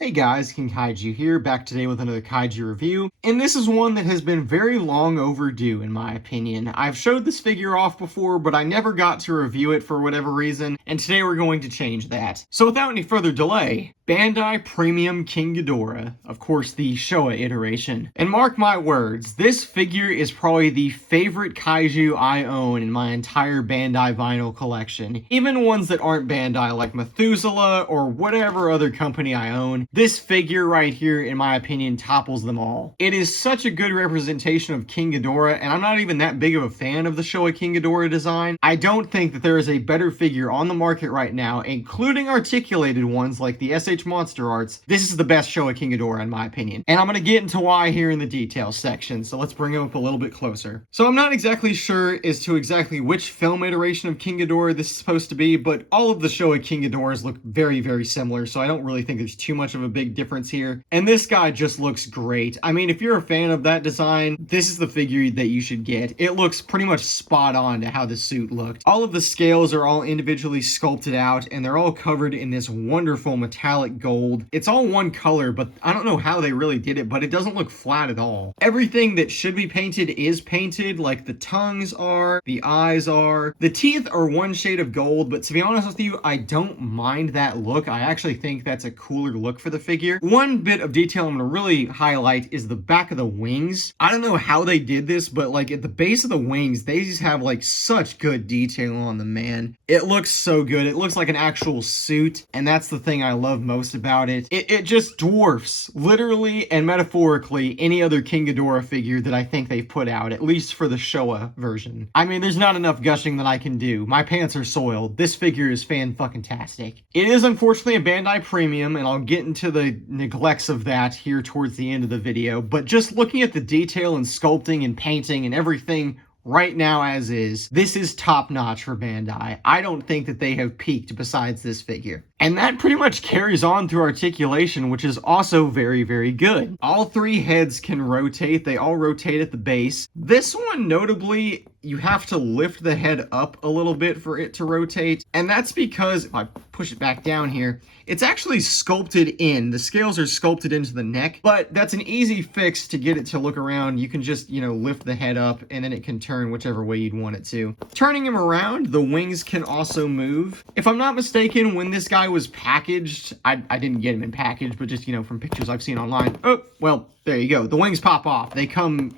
Hey guys, King Kaiju here, back today with another Kaiju review, and this is one that has been very long overdue in my opinion. I've showed this figure off before, but I never got to review it for whatever reason, and today we're going to change that. So without any further delay, Bandai Premium King Ghidorah, of course the Showa iteration. And mark my words, this figure is probably the favorite Kaiju I own in my entire Bandai vinyl collection. Even ones that aren't Bandai like Methuselah or whatever other company I own. This figure right here, in my opinion, topples them all. It is such a good representation of King Ghidorah, and I'm not even that big of a fan of the Showa King Ghidorah design. I don't think that there is a better figure on the market right now, including articulated ones like the SH Monster Arts. This is the best Showa King Ghidorah in my opinion. And I'm going to get into why here in the details section, so let's bring him up a little bit closer. So I'm not exactly sure as to exactly which film iteration of King Ghidorah this is supposed to be, but all of the Showa King Ghidorahs look very, very similar, so I don't really think there's too much of a big difference here. And this guy just looks great. I mean, if you're a fan of that design, this is the figure that you should get. It looks pretty much spot on to how the suit looked. All of the scales are all individually sculpted out, and they're all covered in this wonderful metallic gold. It's all one color, but I don't know how they really did it, but it doesn't look flat at all. Everything that should be painted is painted, like the tongues are, the eyes are. The teeth are one shade of gold, but to be honest with you, I don't mind that look. I actually think that's a cooler look for the figure. One bit of detail I'm going to really highlight is the back of the wings. I don't know how they did this, but like at the base of the wings, they just have like such good detail on them, man. It looks so good. It looks like an actual suit, and that's the thing I love most about it. It just dwarfs, literally and metaphorically, any other King Ghidorah figure that I think they've put out, at least for the Showa version. I mean, there's not enough gushing that I can do. My pants are soiled. This figure is fan-fucking-tastic. It is unfortunately a Bandai Premium, and I'll get into the neglects of that here towards the end of the video, but just looking at the detail and sculpting and painting and everything right now as is, this is top notch for Bandai. I don't think that they have peaked besides this figure. And that pretty much carries on through articulation, which is also very, very good. All three heads can rotate. They all rotate at the base. This one, notably, you have to lift the head up a little bit for it to rotate. And that's because, if I push it back down here, it's actually sculpted in. The scales are sculpted into the neck, but that's an easy fix to get it to look around. You can just, lift the head up and then it can turn whichever way you'd want it to. Turning him around, the wings can also move. If I'm not mistaken, when this guy was packaged, I didn't get him in package, but just, from pictures I've seen online. Oh, well, there you go. The wings pop off. They come,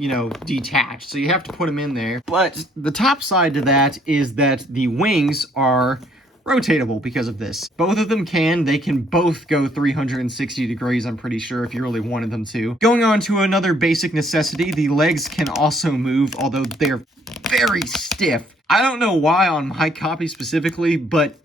detached, so you have to put them in there. But the top side to that is that the wings are rotatable because of this. Both of them they can both go 360 degrees, I'm pretty sure, if you really wanted them to. Going on to another basic necessity, the legs can also move, although they're very stiff. I don't know why on my copy specifically, but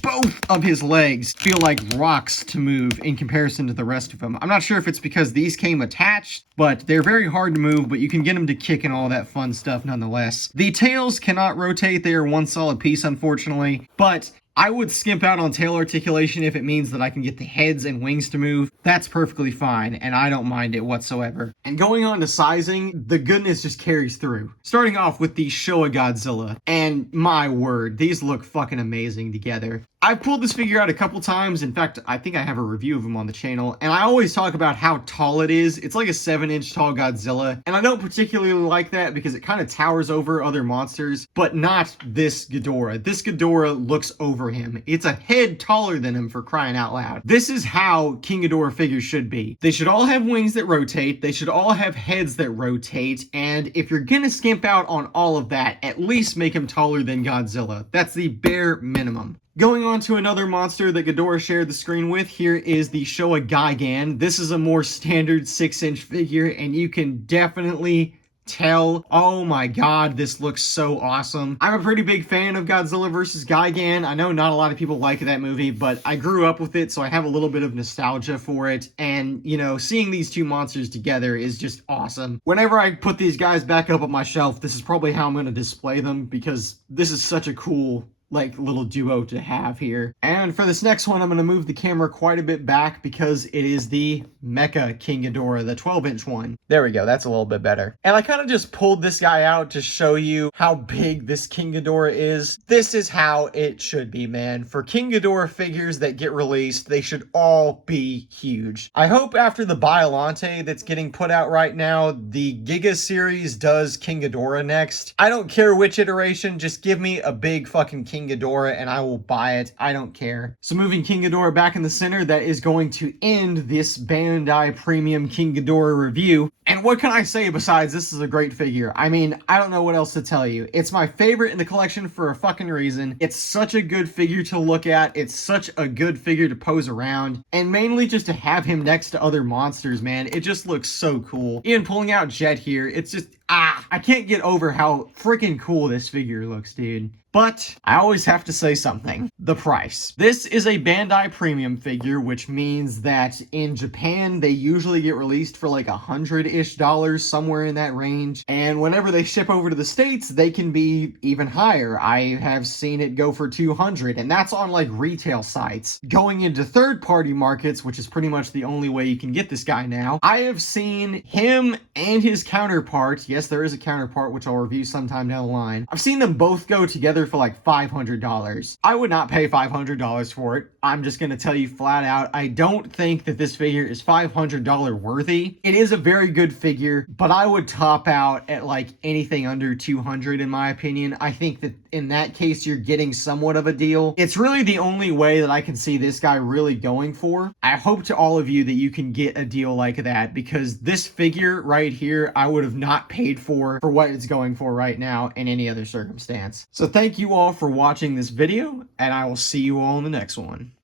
both of his legs feel like rocks to move in comparison to the rest of them. I'm not sure if it's because these came attached, but they're very hard to move, but you can get them to kick and all that fun stuff nonetheless. The tails cannot rotate. They are one solid piece, unfortunately, but I would skimp out on tail articulation if it means that I can get the heads and wings to move. That's perfectly fine, and I don't mind it whatsoever. And going on to sizing, the goodness just carries through. Starting off with the Showa Godzilla, and my word, these look fucking amazing together. I've pulled this figure out a couple times. In fact, I think I have a review of him on the channel, and I always talk about how tall it is. It's like a 7-inch tall Godzilla, and I don't particularly like that because it kind of towers over other monsters, but not this Ghidorah. This Ghidorah looks over him. It's a head taller than him, for crying out loud. This is how King Ghidorah figures should be. They should all have wings that rotate, they should all have heads that rotate, and if you're gonna skimp out on all of that, at least make him taller than Godzilla. That's the bare minimum. Going on to another monster that Ghidorah shared the screen with, here is the Showa Gigan. This is a more standard 6-inch figure, and you can definitely tell, oh my god, this looks so awesome. I'm a pretty big fan of Godzilla vs. Gigan. I know not a lot of people like that movie, but I grew up with it, so I have a little bit of nostalgia for it, and, seeing these two monsters together is just awesome. Whenever I put these guys back up on my shelf, this is probably how I'm going to display them, because this is such a cool like little duo to have here. And for this next one, I'm going to move the camera quite a bit back because it is the Mecha King Ghidorah, the 12-inch one. There we go, that's a little bit better. And I kind of just pulled this guy out to show you how big this King Ghidorah is. This is how it should be, man. For King Ghidorah figures that get released, they should all be huge. I hope after the Biollante that's getting put out right now, the Giga series does King Ghidorah next. I don't care which iteration, just give me a big fucking King Ghidorah and I will buy it. I don't care. So moving King Ghidorah back in the center, that is going to end this Bandai Premium King Ghidorah review. And what can I say besides this is a great figure? I mean, I don't know what else to tell you. It's my favorite in the collection for a fucking reason. It's such a good figure to look at. It's such a good figure to pose around. And mainly just to have him next to other monsters, man. It just looks so cool. Even pulling out Jet here, it's just, I can't get over how freaking cool this figure looks, dude. But I always have to say something. The price. This is a Bandai premium figure, which means that in Japan, they usually get released for like $100-ish, somewhere in that range. And whenever they ship over to the States, they can be even higher. I have seen it go for $200, and that's on like retail sites. Going into third-party markets, which is pretty much the only way you can get this guy now, I have seen him and his counterpart. Yes, there is a counterpart, which I'll review sometime down the line. I've seen them both go together for like $500. I would not pay $500 for it. I'm just going to tell you flat out, I don't think that this figure is $500 worthy. It is a very good figure, but I would top out at like anything under $200 in my opinion. I think that in that case, you're getting somewhat of a deal. It's really the only way that I can see this guy really going for. I hope to all of you that you can get a deal like that, because this figure right here, I would have not paid for what it's going for right now in any other circumstance. So thank you all for watching this video, and I will see you all in the next one.